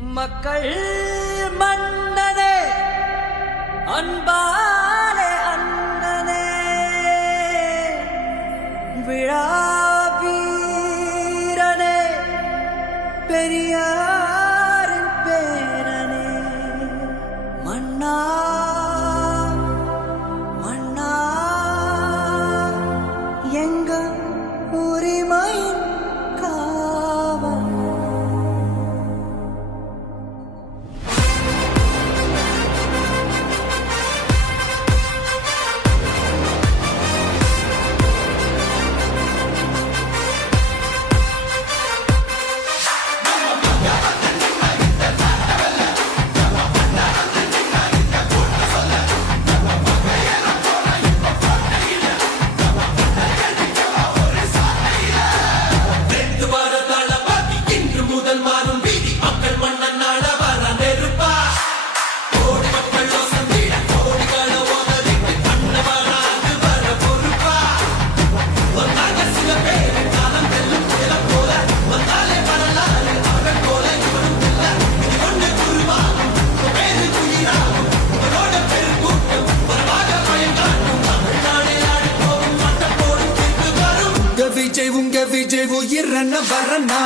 மக்கள் மன்னனே அன்பாலே அண்ணனே விழாவீரனே பெரியாரின் பேரனே மன்னா மன்னா எங்க உரிமையின் காவல் உங்க விஜய் உயிரன வரனா